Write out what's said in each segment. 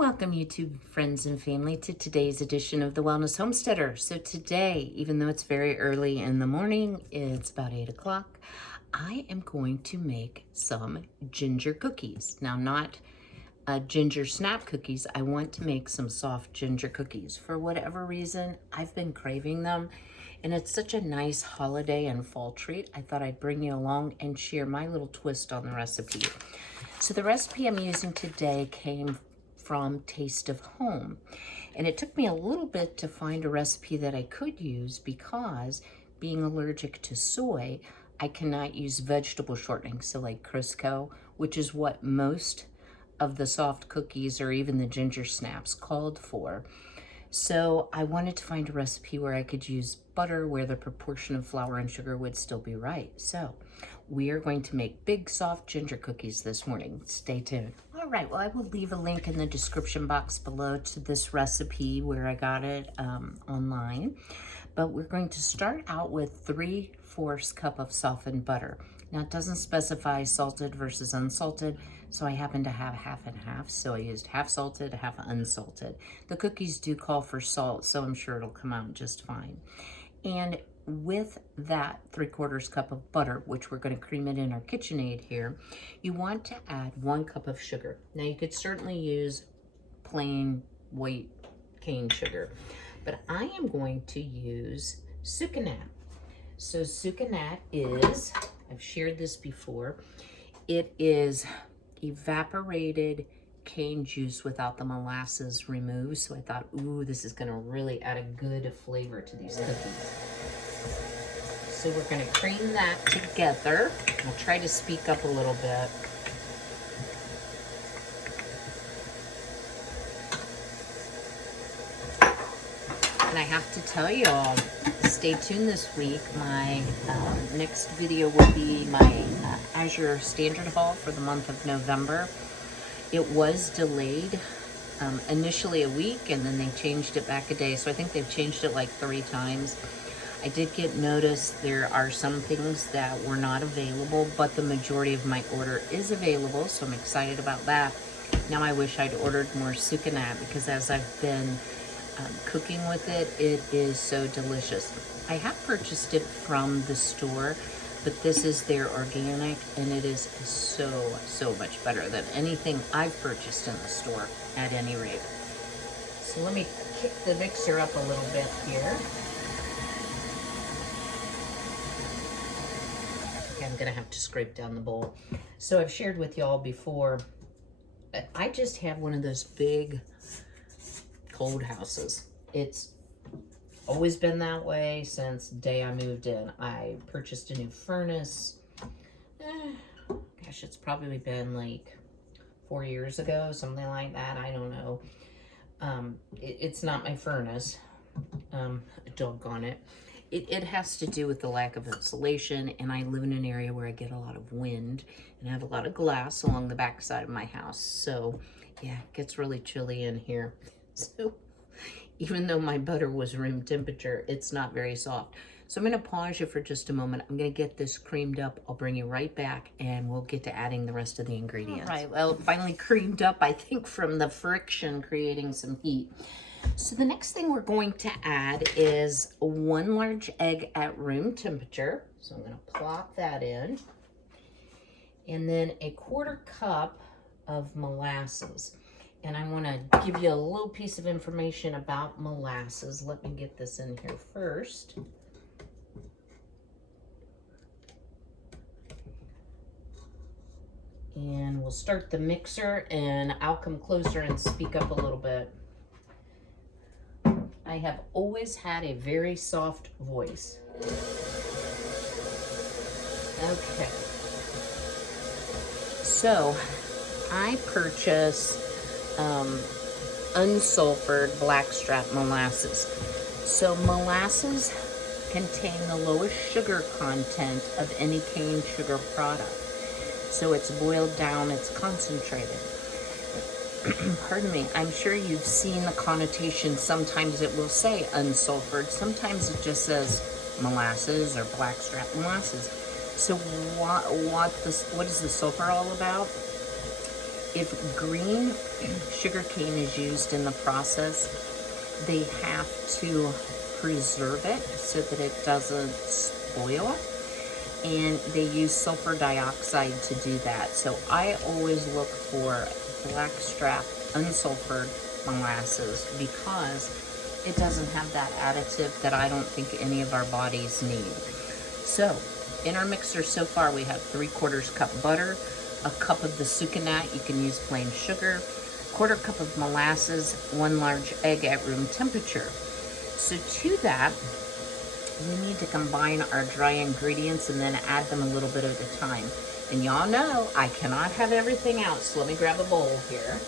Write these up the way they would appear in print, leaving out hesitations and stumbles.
Welcome, YouTube friends and family, to today's edition of the Wellness Homesteader. So today, even though it's very early in the morning, it's about 8 o'clock, I am going to make some ginger cookies. Now, not ginger snap cookies. I want to make some soft ginger cookies. For whatever reason, I've been craving them, and it's such a nice holiday and fall treat. I thought I'd bring you along and share my little twist on the recipe. So the recipe I'm using today came from Taste of Home. And it took me a little bit to find a recipe that I could use because being allergic to soy, I cannot use vegetable shortening. So like Crisco, which is what most of the soft cookies or even the ginger snaps called for. So I wanted to find a recipe where I could use butter, where the proportion of flour and sugar would still be right. So we are going to make big soft ginger cookies this morning. Stay tuned. All right, well, I will leave a link in the description box below to this recipe where I got it online. But we're going to start out with 3/4 cup of softened butter. Now it doesn't specify salted versus unsalted, so I happen to have half and half. So I used half salted, half unsalted. The cookies do call for salt, so I'm sure it'll come out just fine. And with that 3/4 cup of butter, which we're going to cream it in our KitchenAid here, you want to add 1 cup of sugar. Now you could certainly use plain white cane sugar, but I am going to use sucanat. So sucanat is, I've shared this before, it is evaporated cane juice without the molasses removed. So I thought, ooh, this is gonna really add a good flavor to these cookies. So we're gonna cream that together. I'll try to speak up a little bit. And I have to tell you all, stay tuned this week. My next video will be my Azure Standard Haul for the month of November. It was delayed initially a week, and then they changed it back a day. So I think they've changed it like 3 times. I did get notice there are some things that were not available, but the majority of my order is available, so I'm excited about that. Now I wish I'd ordered more sucanat, because as I've been cooking with it, it is so delicious. I have purchased it from the store, but this is their organic, and it is so much better than anything I've purchased in the store at any rate. So let me kick the mixer up a little bit here. I'm gonna have to scrape down the bowl. So I've shared with y'all before, I just have one of those big cold houses. It's always been that way since the day I moved in. I purchased a new furnace. Gosh, it's probably been like 4 years ago, something like that. I don't know. It's not my furnace. Doggone it. It has to do with the lack of insulation, and I live in an area where I get a lot of wind, and I have a lot of glass along the back side of my house. So yeah, it gets really chilly in here. So even though my butter was room temperature, it's not very soft. So I'm gonna pause you for just a moment. I'm gonna get this creamed up. I'll bring you right back, and we'll get to adding the rest of the ingredients. All right, well, finally creamed up, I think, from the friction creating some heat. So the next thing we're going to add is 1 large egg at room temperature. So I'm gonna plop that in. And then 1/4 cup of molasses. And I wanna give you a little piece of information about molasses. Let me get this in here first. And we'll start the mixer, and I'll come closer and speak up a little bit. I have always had a very soft voice. Okay. So I purchased unsulfured blackstrap molasses. So molasses contain the lowest sugar content of any cane sugar product. So it's boiled down, it's concentrated. Pardon me, I'm sure you've seen the connotation. Sometimes it will say unsulfured, sometimes it just says molasses or blackstrap molasses. So what is the sulfur all about? if green sugar cane is used in the process, they have to preserve it so that it doesn't spoil. And they use sulfur dioxide to do that. So I always look for blackstrap unsulfured molasses because it doesn't have that additive that I don't think any of our bodies need. So in our mixer so far, we have 3/4 cup butter, a cup of the sucanat, you can use plain sugar, 1/4 cup of molasses, 1 large egg at room temperature. So to that, we need to combine our dry ingredients and then add them a little bit at a time. And y'all know I cannot have everything out, so let me grab a bowl here.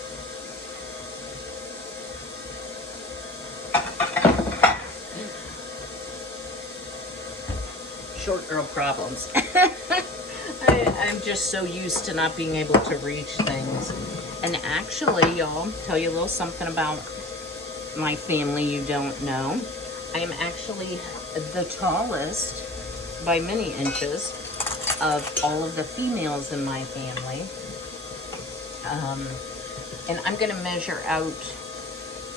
Short girl problems. I'm just so used to not being able to reach things. And actually, y'all, tell you a little something about my family you don't know. I am actually the tallest by many inches of all of the females in my family. And I'm gonna measure out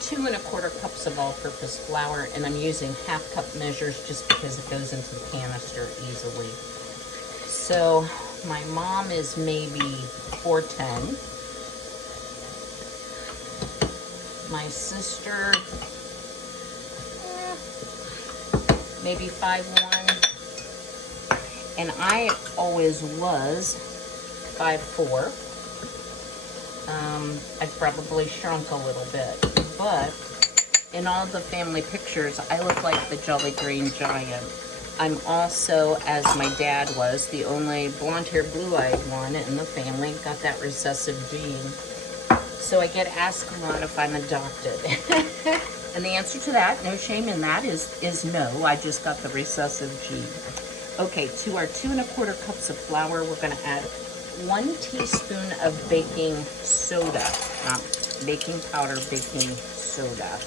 2 1/4 cups of all-purpose flour, and I'm using 1/2 cup measures just because it goes into the canister easily. So my mom is maybe 4'10". My sister, maybe 5'1", and I always was 5'4". I've probably shrunk a little bit, but in all the family pictures, I look like the Jolly Green Giant. I'm also, as my dad was, the only blonde-haired, blue-eyed one in the family, got that recessive gene. So I get asked a lot if I'm adopted. And the answer to that, no shame in that, is no. I just got the recessive gene. Okay, to our 2 1/4 cups of flour, we're gonna add 1 teaspoon of baking soda, not baking powder, baking soda.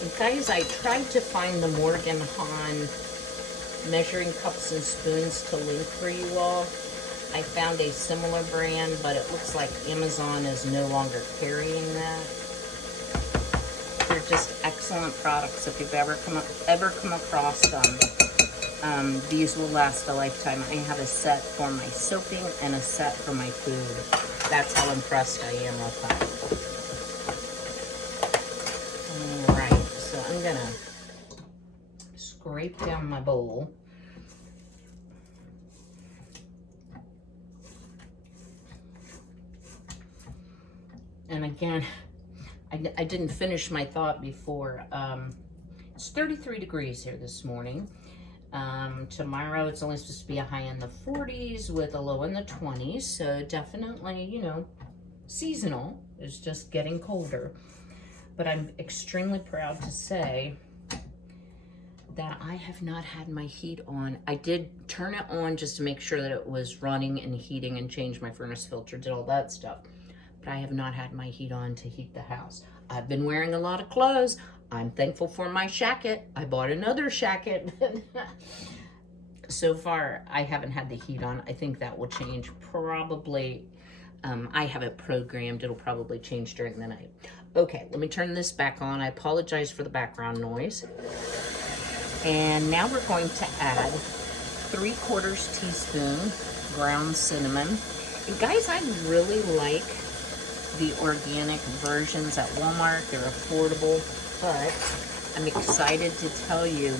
And guys, I tried to find the Morgan Hahn measuring cups and spoons to link for you all. I found a similar brand, but it looks like Amazon is no longer carrying that. They're just excellent products if you've ever come across them. These will last a lifetime. I have a set for my soaping and a set for my food. That's how impressed I am with them. All right, so I'm gonna scrape down my bowl. And again, I didn't finish my thought before. It's 33 degrees here this morning. Tomorrow it's only supposed to be a high in the 40s with a low in the 20s. So definitely, you know, seasonal. It's just getting colder. But I'm extremely proud to say that I have not had my heat on. I did turn it on just to make sure that it was running and heating and change my furnace filter, did all that stuff. But I have not had my heat on to heat the house. I've been wearing a lot of clothes. I'm thankful for my shacket. I bought another shacket. So far, I haven't had the heat on. I think that will change probably. I have it programmed. It'll probably change during the night. Okay, let me turn this back on. I apologize for the background noise. And now we're going to add 3/4 teaspoon ground cinnamon. And guys, I really like the organic versions at Walmart. They're affordable, but I'm excited to tell you,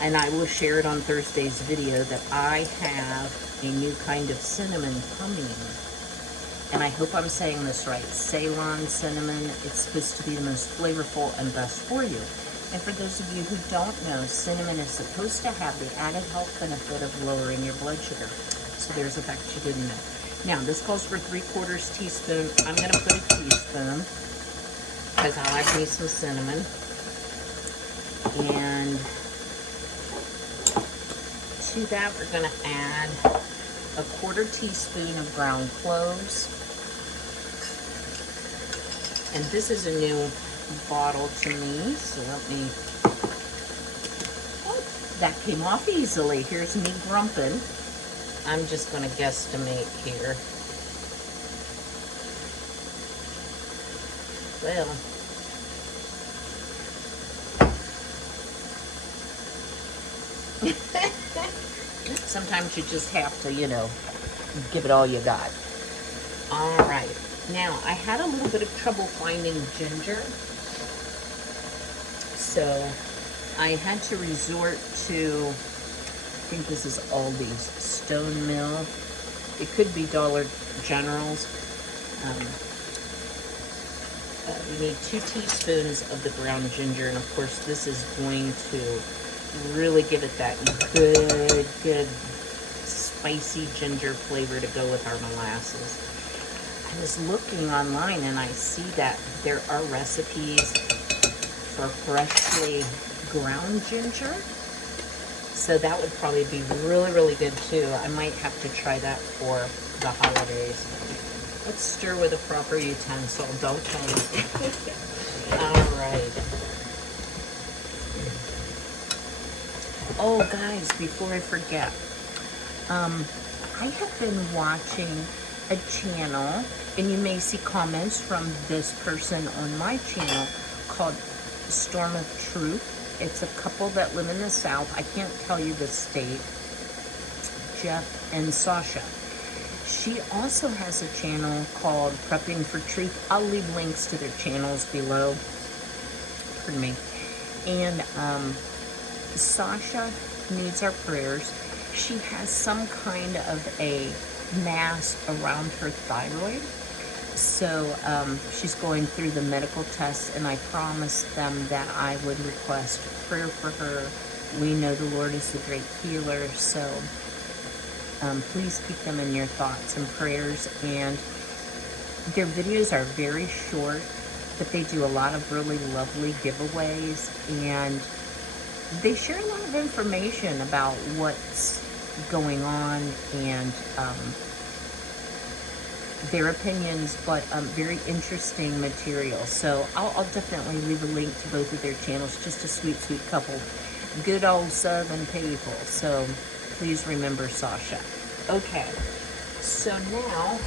and I will share it on Thursday's video, that I have a new kind of cinnamon coming. And I hope I'm saying this right. Ceylon cinnamon. It's supposed to be the most flavorful and best for you. And for those of you who don't know, cinnamon is supposed to have the added health benefit of lowering your blood sugar. So there's a fact you didn't know. Now, this calls for 3/4 teaspoon. I'm going to put a teaspoon because I like me some cinnamon. And to that, we're going to add a 1/4 teaspoon of ground cloves. And this is a new bottle to me, so let me, oh, that came off easily. Here's me grumping. I'm just going to guesstimate here. Well, sometimes you just have to, you know, give it all you got. All right. Now, I had a little bit of trouble finding ginger, so I had to resort to, I think this is Aldi's Stone Mill. It could be Dollar General's. You need 2 teaspoons of the ground ginger, and of course this is going to really give it that good spicy ginger flavor to go with our molasses. I was looking online and I see that there are recipes for freshly ground ginger, so that would probably be really good too. I might have to try that for the holidays. Let's stir with a proper utensil, don't faint. All right. Oh, guys, before I forget, I have been watching a channel, and you may see comments from this person on my channel, called Storm of Truth. It's a couple that live in the South. I can't tell you the state. Jeff and Sasha. She also has a channel called Prepping for Truth. I'll leave links to their channels below. Pardon me. And Sasha needs our prayers. She has some kind of a mass around her thyroid. So she's going through the medical tests, and I promised them that I would request prayer for her. We know the Lord is the great healer, so please keep them in your thoughts and prayers. And their videos are very short, but they do a lot of really lovely giveaways, and they share a lot of information about what's going on and their opinions, but very interesting material. So I'll definitely leave a link to both of their channels. Just a sweet couple, good old Southern people. So please remember Sasha. Okay, so now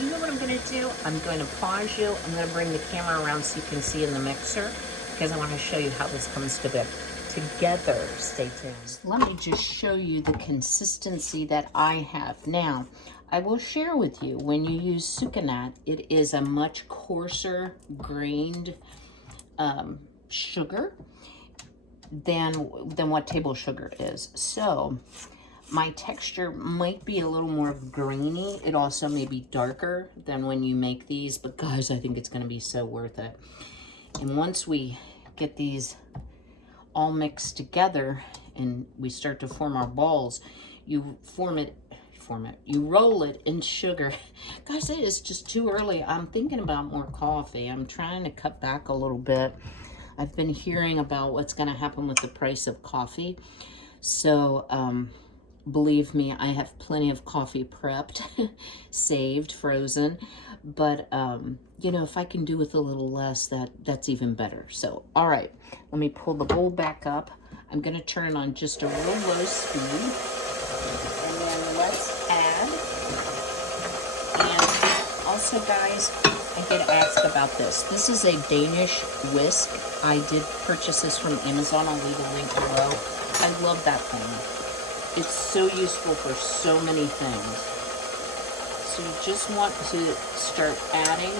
you know what I'm going to do? I'm going to pause you. I'm going to bring the camera around so you can see in the mixer, because I want to show you how this comes together. Stay tuned. Let me just show you the consistency that I have. Now, I will share with you, when you use sucanat, it is a much coarser grained sugar than what table sugar is. So my texture might be a little more grainy. It also may be darker than when you make these, but guys, I think it's going to be so worth it. And once we get these all mixed together and we start to form our balls, you you roll it in sugar. Guys, it is just too early. I'm thinking about more coffee. I'm trying to cut back a little bit. I've been hearing about what's going to happen with the price of coffee. So believe me, I have plenty of coffee prepped, saved, frozen. But you know, if I can do with a little less, that's even better. So, all right, let me pull the bowl back up. I'm going to turn on just a real low speed. And then let's add. And also, guys, I get asked about this. This is a Danish whisk. I did purchase this from Amazon. I'll leave a link below. I love that thing. It's so useful for so many things. So you just want to start adding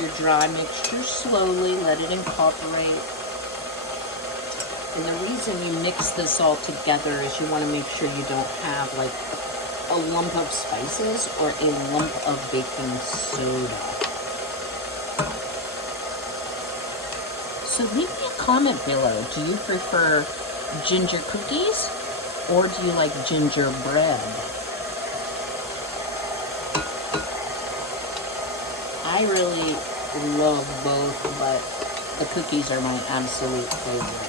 your dry mixture slowly. Let it incorporate. And the reason you mix this all together is you want to make sure you don't have like a lump of spices or a lump of baking soda. So leave me a comment below. Do you prefer ginger cookies or do you like gingerbread? I really love both, but the cookies are my absolute favorite.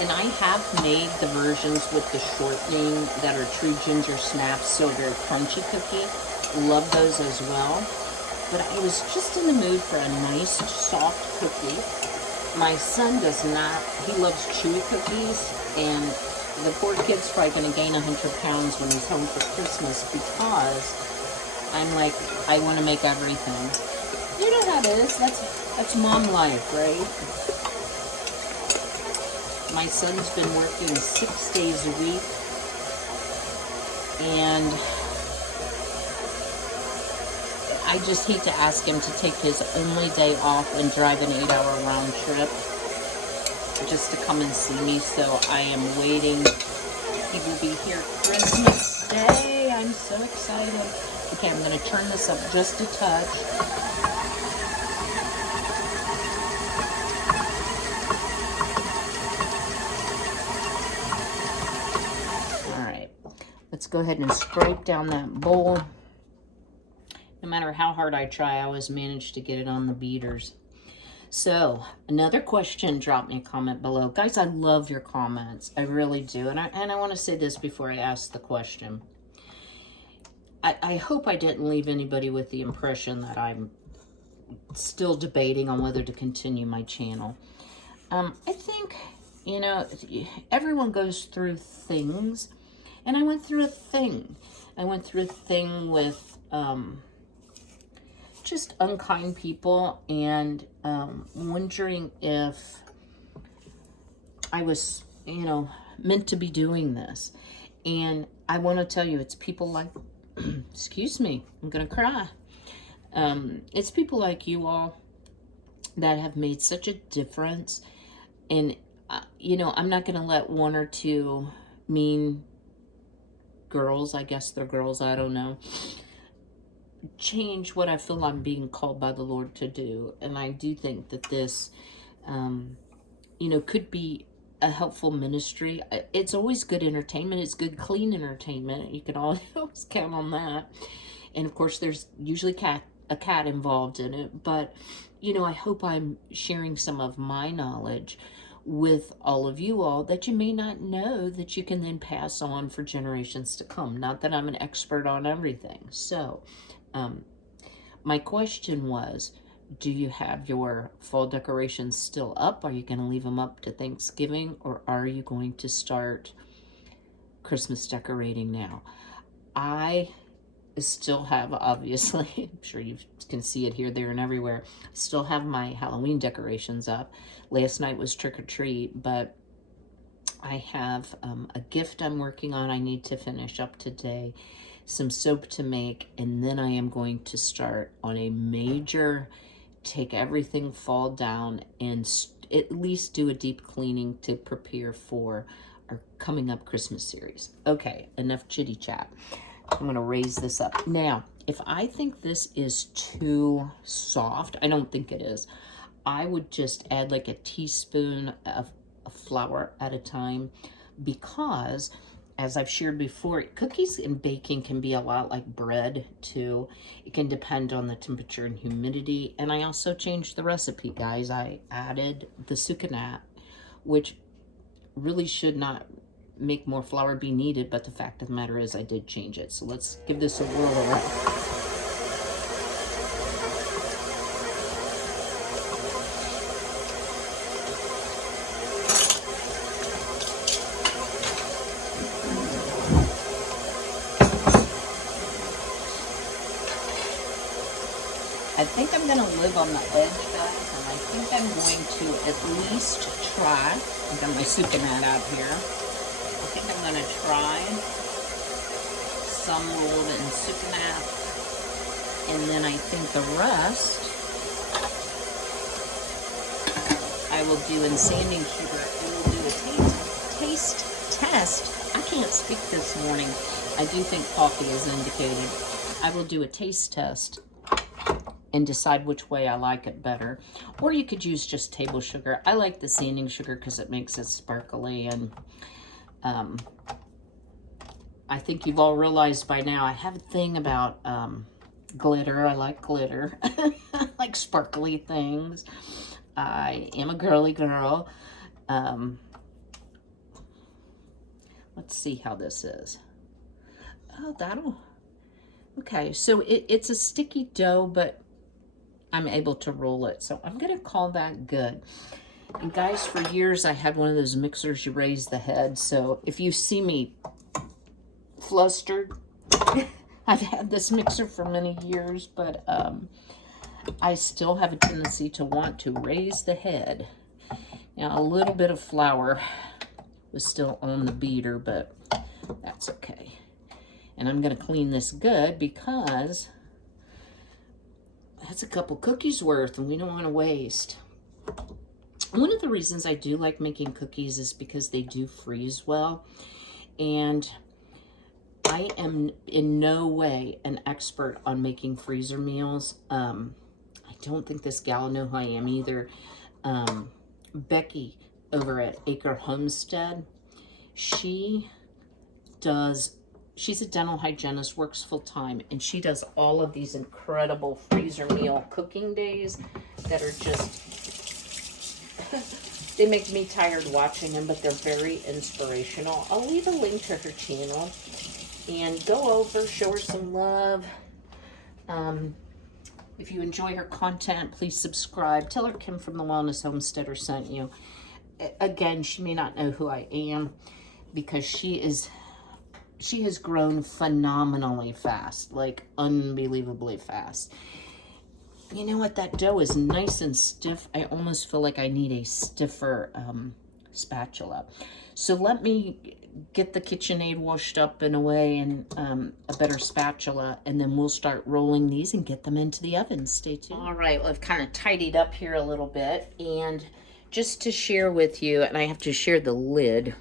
And I have made the versions with the shortening that are true ginger snaps, so they're crunchy cookie. Love those as well. But I was just in the mood for a nice, soft cookie. My son does not. He loves chewy cookies, and The poor kid's probably going to gain 100 pounds when he's home for Christmas because I'm like, I want to make everything. You know how it is. That's mom life, right? My son's been working 6 days a week, and I just hate to ask him to take his only day off and drive an 8-hour round trip just to come and see me. So I am waiting. He will be here Christmas Day. I'm so excited. Okay, I'm going to turn this up just a touch. All right, let's go ahead and scrape down that bowl. No matter how hard I try, I always manage to get it on the beaters. So, another question, drop me a comment below. Guys, I love your comments. I really do. And I want to say this before I ask the question. I hope I didn't leave anybody with the impression that I'm still debating on whether to continue my channel. I think, you know, everyone goes through things. And I went through a thing. I went through a thing with just unkind people, and wondering if I was, you know, meant to be doing this. And I want to tell you, it's people like, excuse me, I'm gonna cry. It's people like you all that have made such a difference. And you know, I'm not gonna let one or two mean girls, I guess they're girls, I don't know, change what I feel I'm being called by the Lord to do. And I do think that this, you know, could be a helpful ministry. It's always good entertainment. It's good, clean entertainment. You can always count on that. And of course, there's usually a cat involved in it. But, you know, I hope I'm sharing some of my knowledge with all of you all that you may not know, that you can then pass on for generations to come. Not that I'm an expert on everything. So, my question was, do you have your fall decorations still up? Are you going to leave them up to Thanksgiving, or are you going to start Christmas decorating now? I still have, obviously, I'm sure you can see it here, there, and everywhere, still have my Halloween decorations up. Last night was trick or treat, but I have a gift I'm working on I need to finish up today, some soap to make, and then I am going to start on a major, take everything fall down and at least do a deep cleaning to prepare for our coming up Christmas series. Okay, enough chitty chat. I'm going to raise this up. Now, if I think this is too soft, I don't think it is, I would just add like a teaspoon of flour at a time, because as I've shared before, cookies and baking can be a lot like bread too. It can depend on the temperature and humidity. And I also changed the recipe, guys. I added the sucanat, which really should not make more flour be needed, but the fact of the matter is I did change it. So let's give this a whirl around. I think I'm going to live on the edge, guys, and I think I'm going to at least try. I've got my sucanat out here. I think I'm going to try some rolled in sucanat, and then I think the rest I will do in sanding sugar. And we'll do a taste test. I can't speak this morning. I do think coffee is indicated. I will do a taste test and decide which way I like it better. Or you could use just table sugar. I like the sanding sugar because it makes it sparkly, and I think you've all realized by now I have a thing about glitter. I like glitter. I like sparkly things. I am a girly girl. Let's see how this is. Oh, that'll... Okay, so it's a sticky dough, but I'm able to roll it. So I'm going to call that good. And guys, for years I had one of those mixers you raise the head. So if you see me flustered, I've had this mixer for many years, but I still have a tendency to want to raise the head. Now, a little bit of flour was still on the beater, but that's okay. And I'm going to clean this good because that's a couple cookies worth and we don't want to waste. One of the reasons I do like making cookies is because they do freeze well. And I am in no way an expert on making freezer meals. I don't think this gal know who I am either. Becky over at Acre Homestead, she's a dental hygienist, works full time, and she does all of these incredible freezer meal cooking days that are just, they make me tired watching them, but they're very inspirational. I'll leave a link to her channel and go over, show her some love. If you enjoy her content, please subscribe. Tell her Kim from the Wellness Homesteader sent you. Again, she may not know who I am because she has grown phenomenally fast, like unbelievably fast. You know what? That dough is nice and stiff. I almost feel like I need a stiffer spatula. So let me get the KitchenAid washed up in a way and a better spatula, and then we'll start rolling these and get them into the oven. Stay tuned. All right, well, I've kind of tidied up here a little bit, and just to share with you, and I have to share the lid.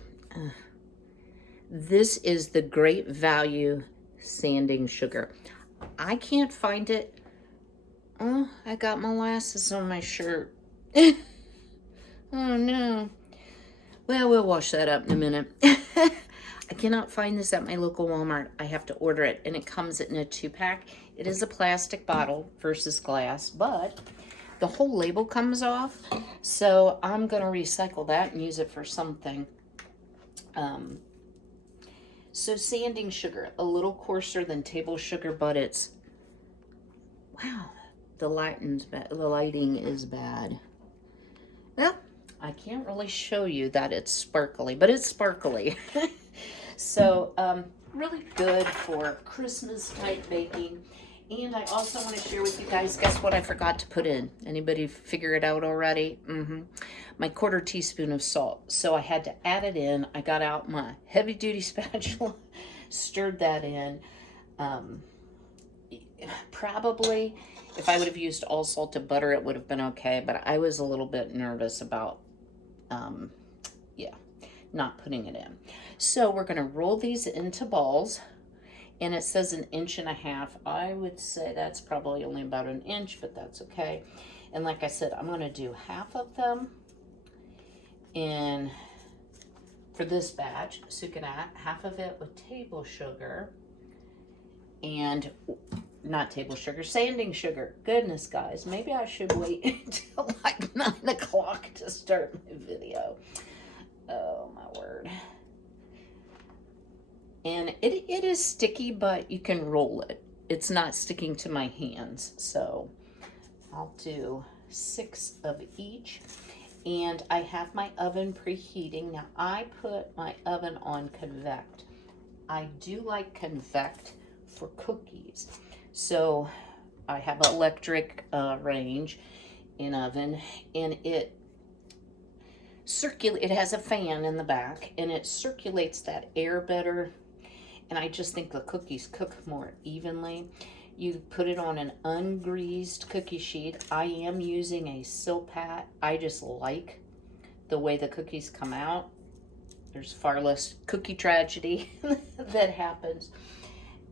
This is the Great Value sanding sugar. I can't find it. Oh, I got molasses on my shirt. Oh no. Well, we'll wash that up in a minute. I cannot find this at my local Walmart. I have to order it, and it comes in a 2-pack. It is a plastic bottle versus glass, but the whole label comes off. So I'm going to recycle that and use it for something. So sanding sugar, a little coarser than table sugar, but it's, wow, the lighting is bad. Well, I can't really show you that it's sparkly, but it's sparkly. So really good for Christmas type baking. And I also want to share with you guys, guess what I forgot to put in? Anybody figure it out already? My 1/4 teaspoon of salt. So I had to add it in. I got out my heavy duty spatula, stirred that in. Probably if I would have used all salted butter, it would have been okay. But I was a little bit nervous about, not putting it in. So we're going to roll these into balls. And it says 1.5 inches. I would say that's probably only about 1 inch, but that's okay. And like I said, I'm going to do half of them in for this batch. So you can add half of it with table sugar and not table sugar, sanding sugar. Goodness, guys, maybe I should wait until like 9 o'clock to start my video. Oh, my word. And it is sticky, but you can roll it. It's not sticking to my hands. So I'll do 6 of each. And I have my oven preheating. Now I put my oven on convect. I do like convect for cookies. So I have an electric range in oven, and it has a fan in the back, and it circulates that air better. And I just think the cookies cook more evenly. You put it on an ungreased cookie sheet. I am using a Silpat. I just like the way the cookies come out. There's far less cookie tragedy that happens.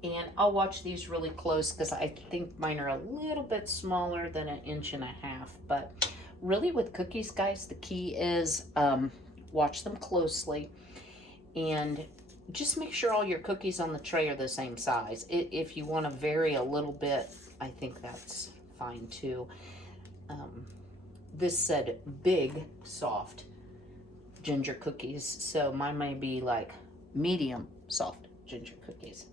And I'll watch these really close because I think mine are a little bit smaller than 1.5 inches. But really with cookies, guys, the key is watch them closely and just make sure all your cookies on the tray are the same size. If you want to vary a little bit, I think that's fine too. This said big, soft ginger cookies, so mine may be like medium soft ginger cookies.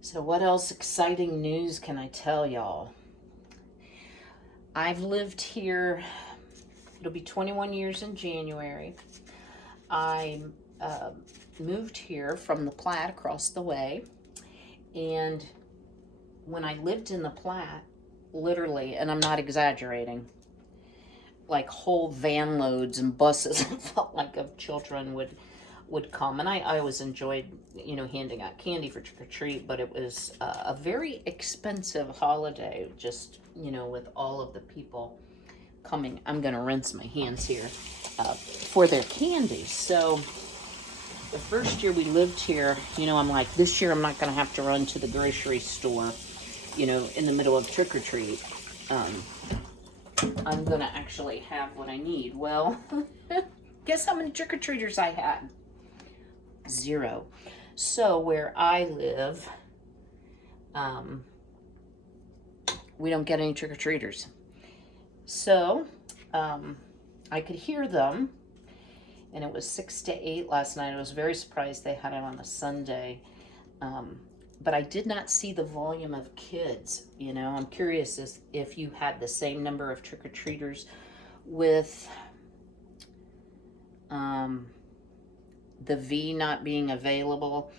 So what else exciting news can I tell y'all? I've lived here, it'll be 21 years in January. I moved here from the Platte across the way, and when I lived in the Platte, literally, and I'm not exaggerating, like whole van loads and buses it felt like of children would come, and I always enjoyed, you know, handing out candy for trick-or-treat, but it was a very expensive holiday, just, you know, with all of the people coming. I'm gonna rinse my hands here for their candy. So the first year we lived here, you know, I'm like, this year I'm not gonna have to run to the grocery store, you know, in the middle of trick-or-treat. I'm gonna actually have what I need. Well, guess how many trick-or-treaters I had? 0. So where I live, we don't get any trick-or-treaters. So I could hear them, and it was 6 to 8 last night. I was very surprised they had it on a Sunday. But I did not see the volume of kids. You know, I'm curious if you had the same number of trick-or-treaters with the V not being available.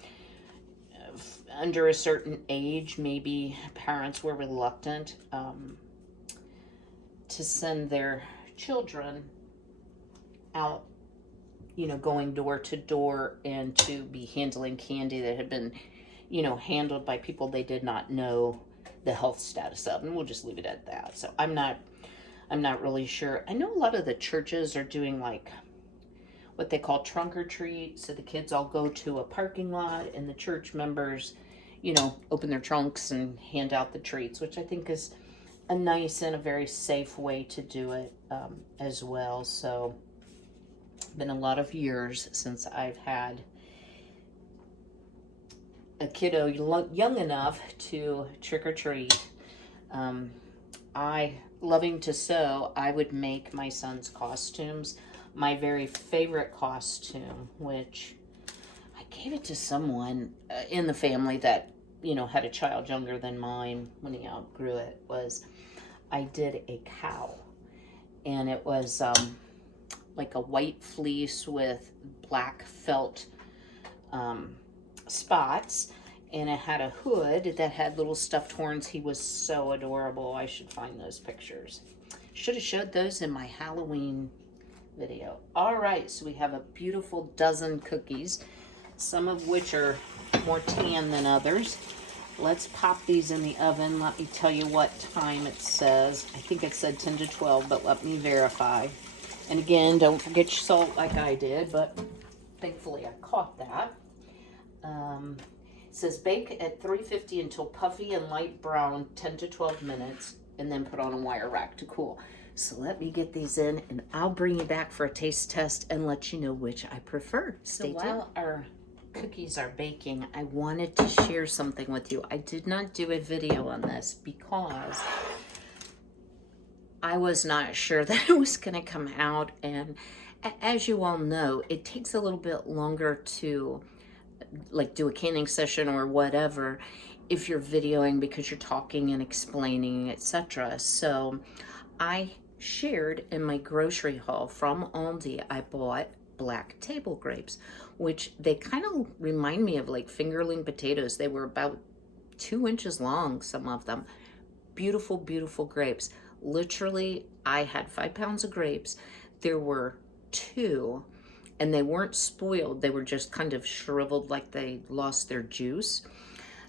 Under a certain age, maybe parents were reluctant to send their children out, you know, going door to door and to be handling candy that had been, you know, handled by people they did not know the health status of, and we'll just leave it at that. So I'm not really sure. I know a lot of the churches are doing like what they call trunk or treat, so the kids all go to a parking lot and the church members, you know, open their trunks and hand out the treats, which I think is a nice and a very safe way to do it as well. So it's been a lot of years since I've had a kiddo young enough to trick-or-treat. I, loving to sew, I would make my son's costumes. My very favorite costume, which I gave it to someone in the family that, you know, had a child younger than mine when he outgrew it, was I did a cow. And it was like a white fleece with black felt spots, and it had a hood that had little stuffed horns. He was so adorable. I should find those pictures. Should have showed those in my Halloween video. All right, so we have a beautiful dozen cookies, some of which are more tan than others. Let's pop these in the oven. Let me tell you what time it says. I think it said 10 to 12, but let me verify. And again, don't forget your salt like I did, but thankfully I caught that. It says bake at 350 until puffy and light brown, 10 to 12 minutes, and then put on a wire rack to cool. So let me get these in, and I'll bring you back for a taste test and let you know which I prefer. Stay tuned. While our cookies are baking, I wanted to share something with you. I did not do a video on this because I was not sure that it was going to come out, and as you all know, it takes a little bit longer to like do a canning session or whatever if you're videoing, because you're talking and explaining, etc. So I shared in my grocery haul from Aldi, I bought black table grapes, which they kind of remind me of like fingerling potatoes. They were about 2 inches long, some of them. Beautiful, beautiful grapes. Literally, I had 5 pounds of grapes. There were 2, and they weren't spoiled. They were just kind of shriveled, like they lost their juice.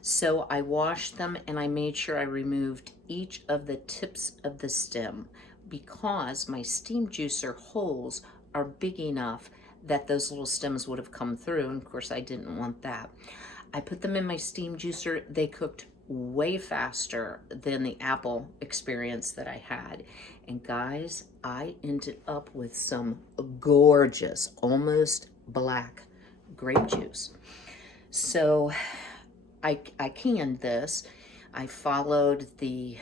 So I washed them, and I made sure I removed each of the tips of the stem, because my steam juicer holes are big enough that those little stems would have come through, and of course I didn't want that. I put them in my steam juicer. They cooked way faster than the apple experience that I had. And guys, I ended up with some gorgeous, almost black grape juice. So I canned this. I followed the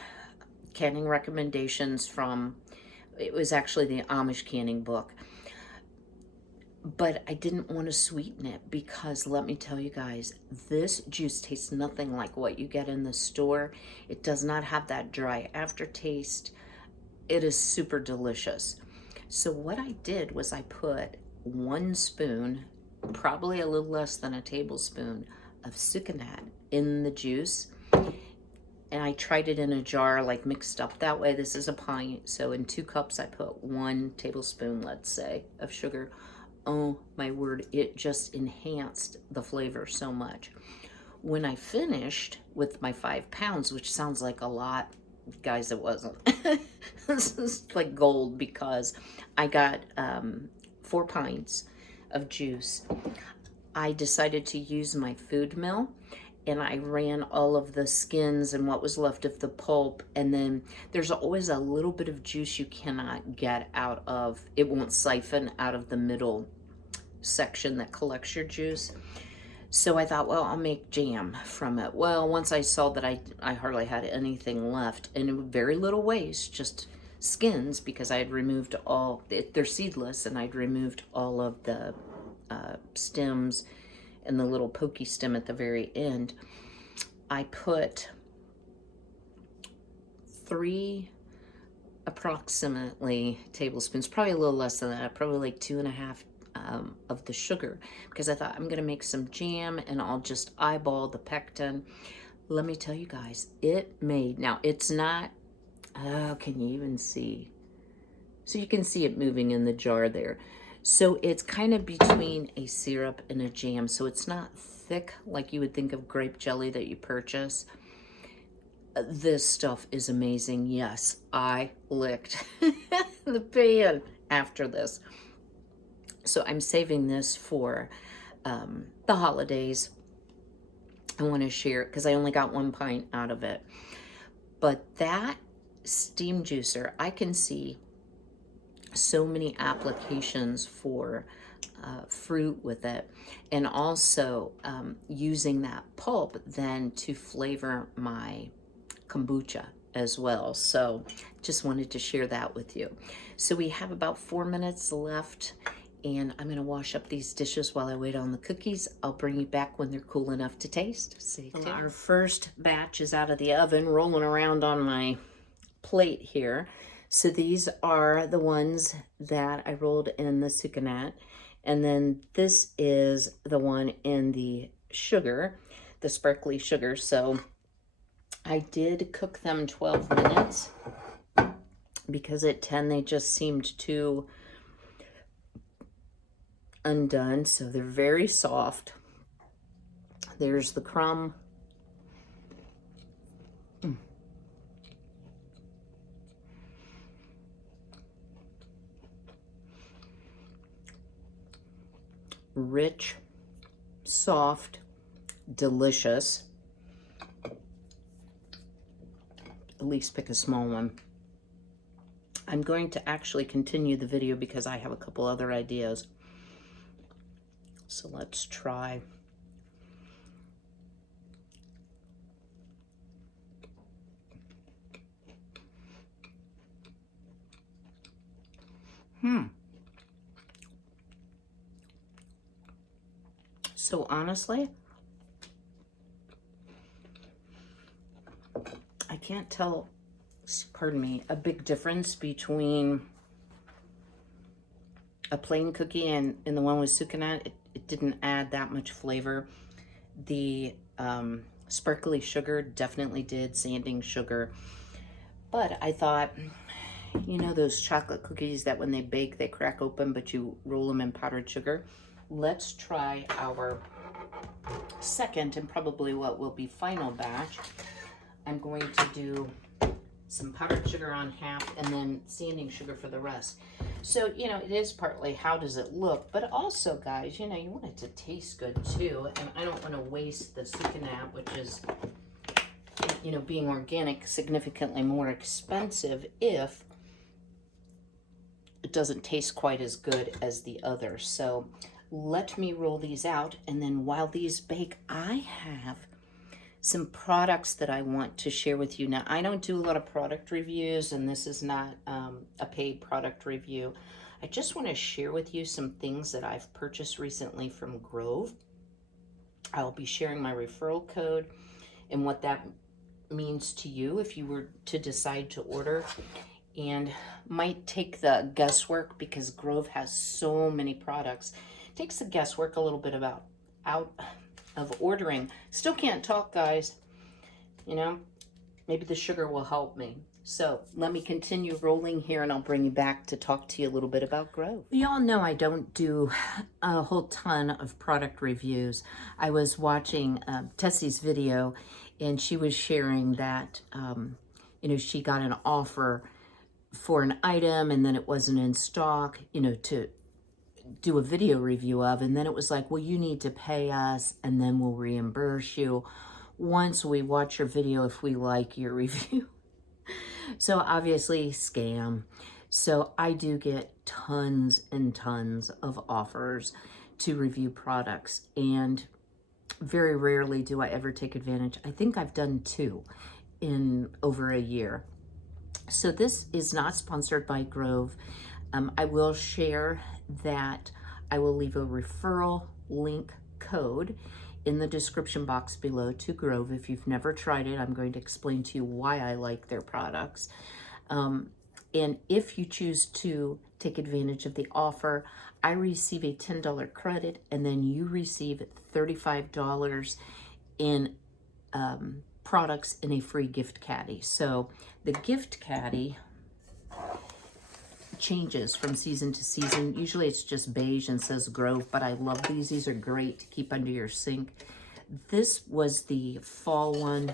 canning recommendations from, it was actually the Amish canning book. But I didn't want to sweeten it, because let me tell you guys, this juice tastes nothing like what you get in the store. It does not have that dry aftertaste. It is super delicious. So what I did was I put 1 spoon, probably a little less than a tablespoon, of sucanat in the juice. And I tried it in a jar, like mixed up that way. This is a pint. So in 2 cups, I put 1 tablespoon, let's say, of sugar. Oh my word, it just enhanced the flavor so much. When I finished with my 5 pounds, which sounds like a lot, guys, it wasn't. This is like gold because I got 4 pints of juice. I decided to use my food mill, and I ran all of the skins and what was left of the pulp, and then there's always a little bit of juice you cannot get out of. It won't siphon out of the middle section that collects your juice. So I thought, well, I'll make jam from it. Well, once I saw that I hardly had anything left, and very little waste, just skins, because I had removed all, they're seedless, and I'd removed all of the stems and the little pokey stem at the very end. I put 3 approximately tablespoons, probably a little less than that, probably like 2.5 of the sugar, because I thought I'm gonna make some jam and I'll just eyeball the pectin. Let me tell you guys, it made, now it's not, oh, can you even see? So you can see it moving in the jar there. So it's kind of between a syrup and a jam. So it's not thick like you would think of grape jelly that you purchase. This stuff is amazing. Yes, I licked the pan after this. So I'm saving this for the holidays. I want to share it because I only got 1 pint out of it. But that steam juicer, I can see so many applications for fruit with it, and also using that pulp then to flavor my kombucha as well. So just wanted to share that with you. So we have about 4 minutes left, and I'm gonna wash up these dishes while I wait on the cookies. I'll bring you back when they're cool enough to taste. See, our first batch is out of the oven, rolling around on my plate here. So these are the ones that I rolled in the sucanat. And then this is the one in the sugar, the sparkly sugar. So I did cook them 12 minutes because at 10 they just seemed too undone. So they're very soft. There's the crumb. Rich, soft, delicious. At least pick a small one. I'm going to actually continue the video because I have a couple other ideas. So let's try. So honestly, I can't tell, pardon me, a big difference between a plain cookie and the one with sucanat. It didn't add that much flavor. The sparkly sugar definitely did, sanding sugar. But I thought, you know those chocolate cookies that when they bake, they crack open, but you roll them in powdered sugar? Let's try our second and probably what will be final batch. I'm going to do some powdered sugar on half and then sanding sugar for the rest. So, you know, it is partly how does it look, but also, guys, you know, you want it to taste good too. And I don't want to waste the sucanat, which is, you know, being organic, significantly more expensive if it doesn't taste quite as good as the other. So let me roll these out, and then while these bake, I have some products that I want to share with you. Now, I don't do a lot of product reviews, and this is not a paid product review. I just want to share with you some things that I've purchased recently from Grove. I'll be sharing my referral code and what that means to you if you were to decide to order. and might take the guesswork, because Grove has so many products. Takes the guesswork a little bit about out of ordering. Still can't talk, guys. You know, maybe the sugar will help me. So let me continue rolling here, and I'll bring you back to talk to you a little bit about Grove. You all know I don't do a whole ton of product reviews. I was watching Tessie's video, and she was sharing that, she got an offer for an item and then it wasn't in stock, to do a video review of. And then it was like, well, you need to pay us and then we'll reimburse you once we watch your video if we like your review. So obviously scam. So I do get tons and tons of offers to review products, and very rarely do I ever take advantage. I think I've done 2 in over a year. So this is not sponsored by Grove. I will share that I will leave a referral link code in the description box below to Grove. If you've never tried it, I'm going to explain to you why I like their products. And if you choose to take advantage of the offer, I receive a $10 credit, and then you receive $35 in products in a free gift caddy. So the gift caddy changes from season to season. Usually it's just beige and says Grove, but I love these. These are great to keep under your sink. This was the fall one,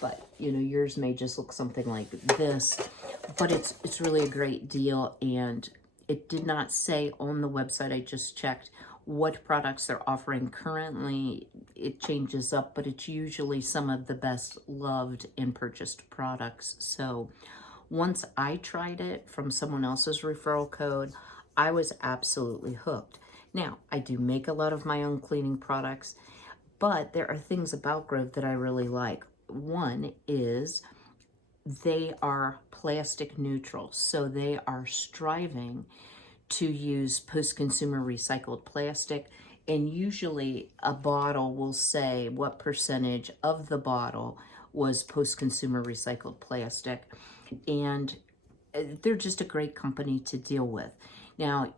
but yours may just look something like this, but it's really a great deal. And it did not say on the website, I just checked, what products they're offering currently. It changes up, but it's usually some of the best loved and purchased products. So once I tried it from someone else's referral code, I was absolutely hooked. Now, I do make a lot of my own cleaning products, but there are things about Grove that I really like. One is they are plastic neutral, so they are striving to use post-consumer recycled plastic, and usually a bottle will say what percentage of the bottle was post-consumer recycled plastic, and they're just a great company to deal with. Now,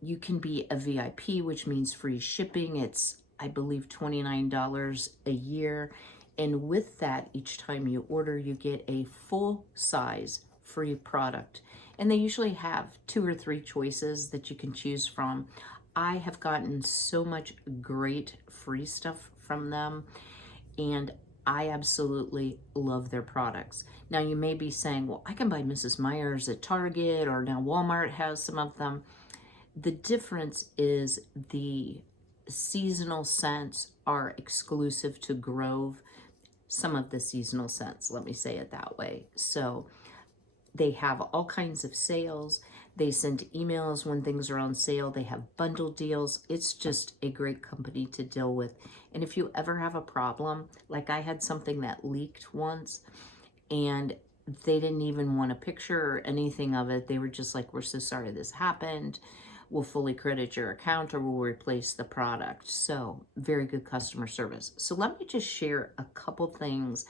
you can be a VIP, which means free shipping. It's, I believe, $29 a year, and with that, each time you order, you get a full-size free product. And they usually have 2 or 3 choices that you can choose from. I have gotten so much great free stuff from them, and I absolutely love their products. Now, you may be saying, well, I can buy Mrs. Meyer's at Target, or now Walmart has some of them. The difference is the seasonal scents are exclusive to Grove. Some of the seasonal scents, let me say it that way. So they have all kinds of sales. They send emails when things are on sale. They have bundle deals. It's just a great company to deal with. And if you ever have a problem, like I had something that leaked once, and they didn't even want a picture or anything of it. They were just like, we're so sorry this happened. We'll fully credit your account, or we'll replace the product. So very good customer service. So let me just share a couple things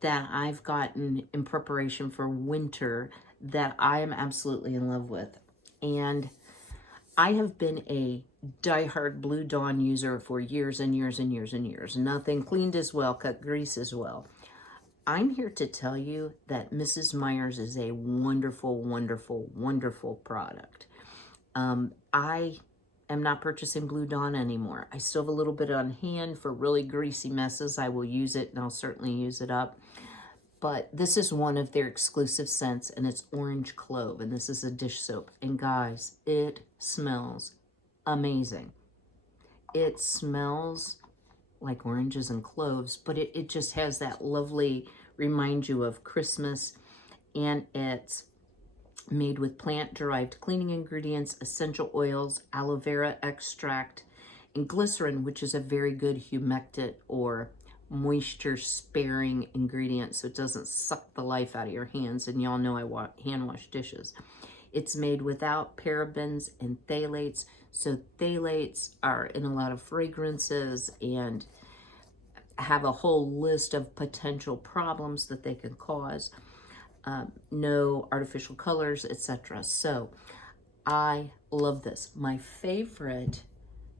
that I've gotten in preparation for winter that I am absolutely in love with. And I have been a diehard Blue Dawn user for years and years and years and years. Nothing cleaned as well, cut grease as well. I'm here to tell you that Mrs. Meyer's is a wonderful, wonderful, wonderful product. I am not purchasing Blue Dawn anymore. I still have a little bit on hand for really greasy messes. I will use it, and I'll certainly use it up. But this is one of their exclusive scents, and it's orange clove, and this is a dish soap. And guys, it smells amazing. It smells like oranges and cloves, but it just has that lovely, remind you of Christmas, and it's made with plant-derived cleaning ingredients, essential oils, aloe vera extract, and glycerin, which is a very good humectant or moisture-sparing ingredient, so it doesn't suck the life out of your hands. And y'all know I hand wash dishes. It's made without parabens and phthalates. So phthalates are in a lot of fragrances and have a whole list of potential problems that they can cause. no artificial colors, etc. So I love this. My favorite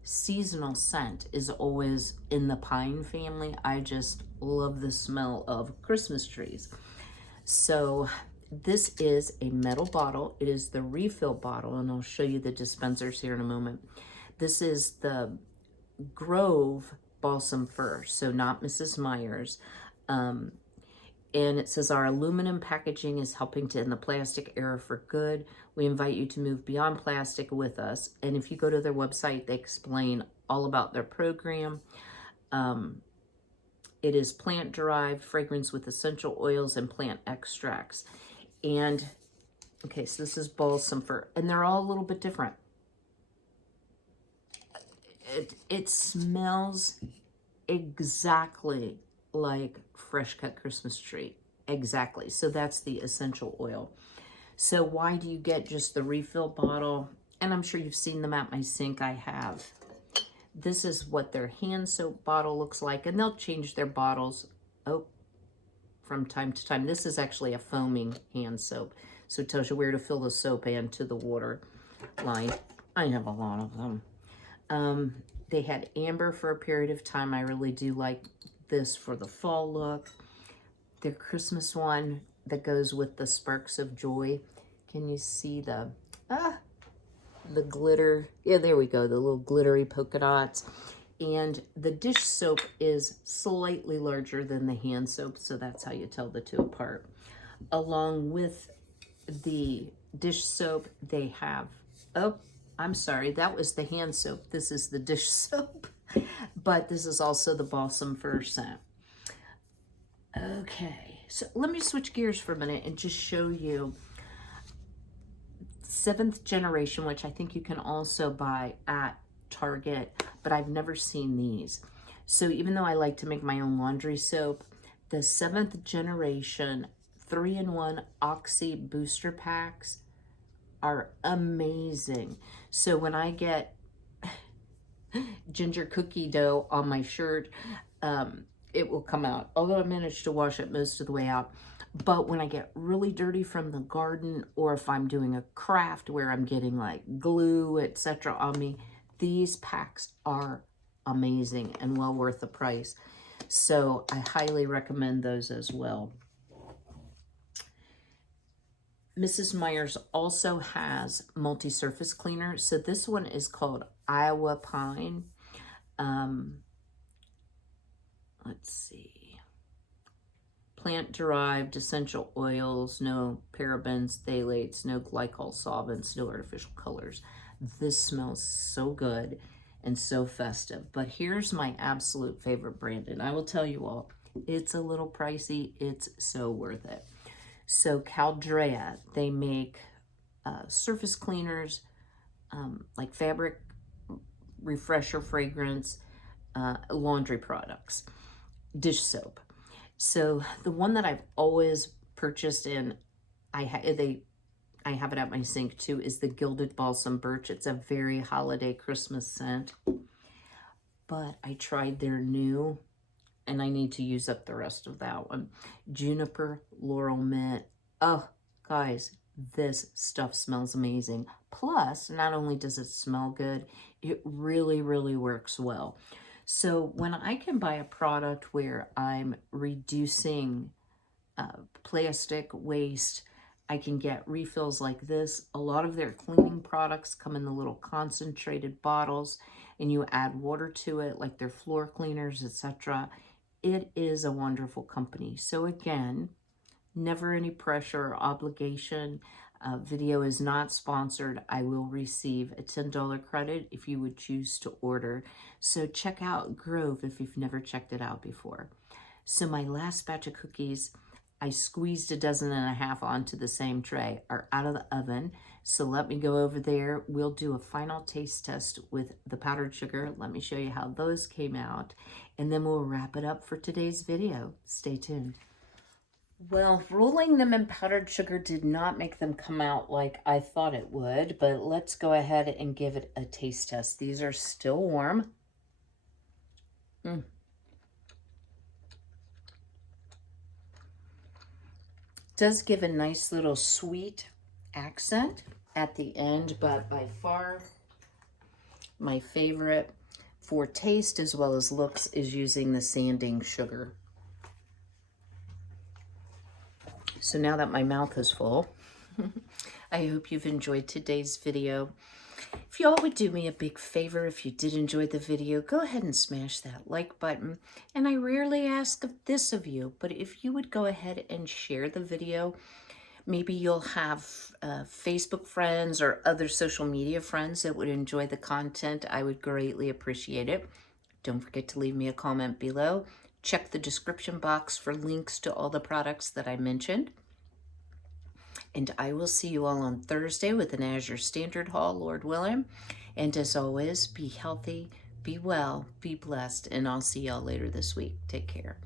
seasonal scent is always in the pine family. I just love the smell of Christmas trees. So this is a metal bottle. It is the refill bottle, and I'll show you the dispensers here in a moment. This is the Grove Balsam Fir, so not Mrs. Myers. And it says, our aluminum packaging is helping to end the plastic era for good. We invite you to move beyond plastic with us. And if you go to their website, they explain all about their program. It is plant-derived fragrance with essential oils and plant extracts. And, okay, so this is balsam fir, and they're all a little bit different. It smells exactly like fresh cut Christmas tree. Exactly. So that's the essential oil. So why do you get just the refill bottle? And I'm sure you've seen them at my sink. I have. This is what their hand soap bottle looks like, and they'll change their bottles from time to time. This is actually a foaming hand soap, so it tells you where to fill the soap and to the water line. I have a lot of them. They had amber for a period of time. I really do like this for the fall look. Their Christmas one that goes with the sparks of joy. Can you see the glitter? Yeah, there we go, the little glittery polka dots. And the dish soap is slightly larger than the hand soap, so that's how you tell the two apart. Along with the dish soap, they have, oh, I'm sorry, that was the hand soap. This is the dish soap, but this is also the balsam fir scent. Okay, so let me switch gears for a minute and just show you 7th generation, which I think you can also buy at Target, but I've never seen these. So even though I like to make my own laundry soap, the 7th generation 3-in-1 Oxy booster packs are amazing. So when I get ginger cookie dough on my shirt, it will come out. Although I managed to wash it most of the way out. But when I get really dirty from the garden, or if I'm doing a craft where I'm getting like glue, etc. on me, these packs are amazing and well worth the price. So I highly recommend those as well. Mrs. Myers also has multi-surface cleaner. So this one is called Iowa Pine. Let's see. Plant-derived essential oils, no parabens, phthalates, no glycol solvents, no artificial colors. This smells so good and so festive. But here's my absolute favorite brand, and I will tell you all, it's a little pricey. It's so worth it. So Caldrea, they make surface cleaners, like fabric refresher fragrance, laundry products, dish soap. So the one that I've always purchased, and I have it at my sink too, is the Gilded Balsam Birch. It's a very holiday Christmas scent. But I tried their new, and I need to use up the rest of that one. Juniper Laurel Mint. Oh, guys, this stuff smells amazing. Plus, not only does it smell good, it really, really works well. So when I can buy a product where I'm reducing plastic waste, I can get refills like this. A lot of their cleaning products come in the little concentrated bottles, and you add water to it, like their floor cleaners, etc. It is a wonderful company. So again, never any pressure or obligation. Video is not sponsored. I will receive a $10 credit if you would choose to order. So check out Grove if you've never checked it out before. So my last batch of cookies, I squeezed 1.5 dozen onto the same tray, are out of the oven. So let me go over there. We'll do a final taste test with the powdered sugar. Let me show you how those came out, and then we'll wrap it up for today's video. Stay tuned. Well, rolling them in powdered sugar did not make them come out like I thought it would, but let's go ahead and give it a taste test. These are still warm. Does give a nice little sweet accent at the end, but by far my favorite for taste as well as looks is using the sanding sugar. So now that my mouth is full, I hope you've enjoyed today's video. If y'all would do me a big favor, if you did enjoy the video, go ahead and smash that like button. And I rarely ask this of you, but if you would go ahead and share the video, maybe you'll have Facebook friends or other social media friends that would enjoy the content. I would greatly appreciate it. Don't forget to leave me a comment below. Check the description box for links to all the products that I mentioned. And I will see you all on Thursday with an Azure Standard haul, Lord willing. And as always, be healthy, be well, be blessed, and I'll see y'all later this week. Take care.